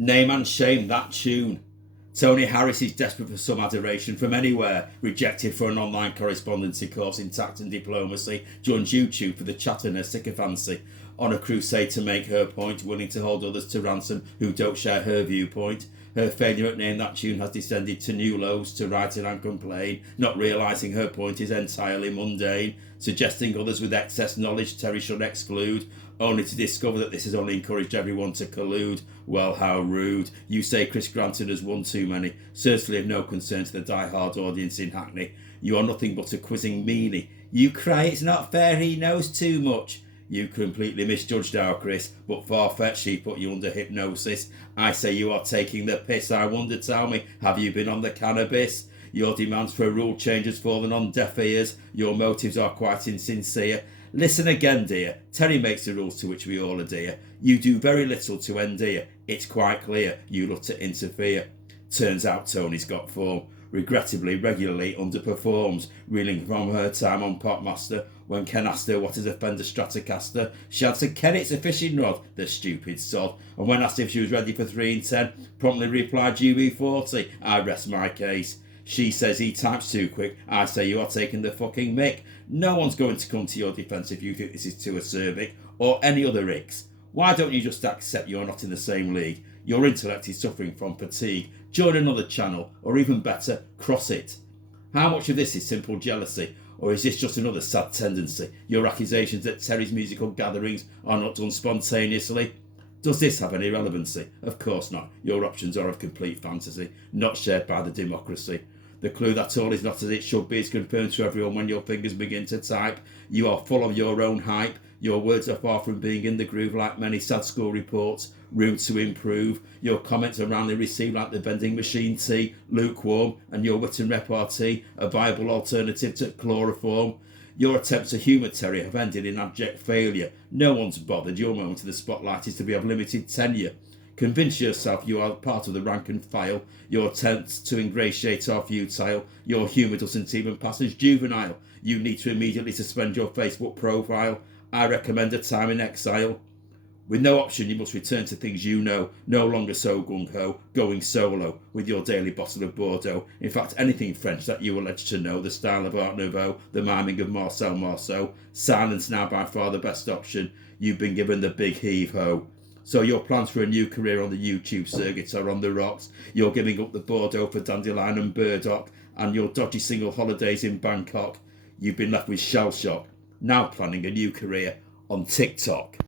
Name and shame that tune. Tony Harris is desperate for some adoration from anywhere, rejected for an online correspondency course in tact and diplomacy, joins YouTube for the chat and her sycophancy, on a crusade to make her point, willing to hold others to ransom who don't share her viewpoint. Her failure at Name That Tune has descended to new lows, to writing and complain, not realising her point is entirely mundane, suggesting others with excess knowledge Terry should exclude, only to discover that this has only encouraged everyone to collude. Well, how rude. You say Chris Granton has won too many, certainly of no concern to the die-hard audience in Hackney. You are nothing but a quizzing meanie. You cry it's not fair, he knows too much. You completely misjudged our Chris, but far-fetched she put you under hypnosis. I say you are taking the piss. I wonder, tell me, have you been on the cannabis? Your demands for a rule change has fallen on deaf ears. Your motives are quite insincere. Listen again, dear. Terry makes the rules to which we all adhere. You do very little to endear. It's quite clear you love to interfere. Turns out Tony's got form. Regrettably, regularly underperforms, reeling from her time on Popmaster. When Ken asked her what is a Fender Stratocaster, she answered, Ken, it's a fishing rod, the stupid sod. And when asked if she was ready for 3 in 10, promptly replied UB40, I rest my case. She says he types too quick, I say you are taking the fucking mick. No one's going to come to your defence if you think this is too acerbic, or any other icks. Why don't you just accept you're not in the same league? Your intellect is suffering from fatigue. Join another channel, or even better, cross it. How much of this is simple jealousy, or is this just another sad tendency? Your accusations that Terry's musical gatherings are not done spontaneously? Does this have any relevancy? Of course not. Your options are of complete fantasy, not shared by the democracy. The clue that all is not as it should be is confirmed to everyone when your fingers begin to type. You are full of your own hype. Your words are far from being in the groove like many sad school reports. Room to improve. Your comments are roundly received like the vending machine tea, lukewarm, and your wit and repartee, a viable alternative to chloroform. Your attempts at humour, Terry, have ended in abject failure. No one's bothered. Your moment in the spotlight is to be of limited tenure. Convince yourself you are part of the rank and file. Your attempts to ingratiate are futile. Your humour doesn't even pass as juvenile. You need to immediately suspend your Facebook profile. I recommend a time in exile. With no option, you must return to things you know, no longer so gung-ho, going solo with your daily bottle of Bordeaux. In fact, anything French that you allege to know, the style of Art Nouveau, the miming of Marcel Marceau, silence now by far the best option. You've been given the big heave-ho. So your plans for a new career on the YouTube circuit are on the rocks. You're giving up the Bordeaux for Dandelion and Burdock, and your dodgy single holidays in Bangkok. You've been left with shell shock, now planning a new career on TikTok.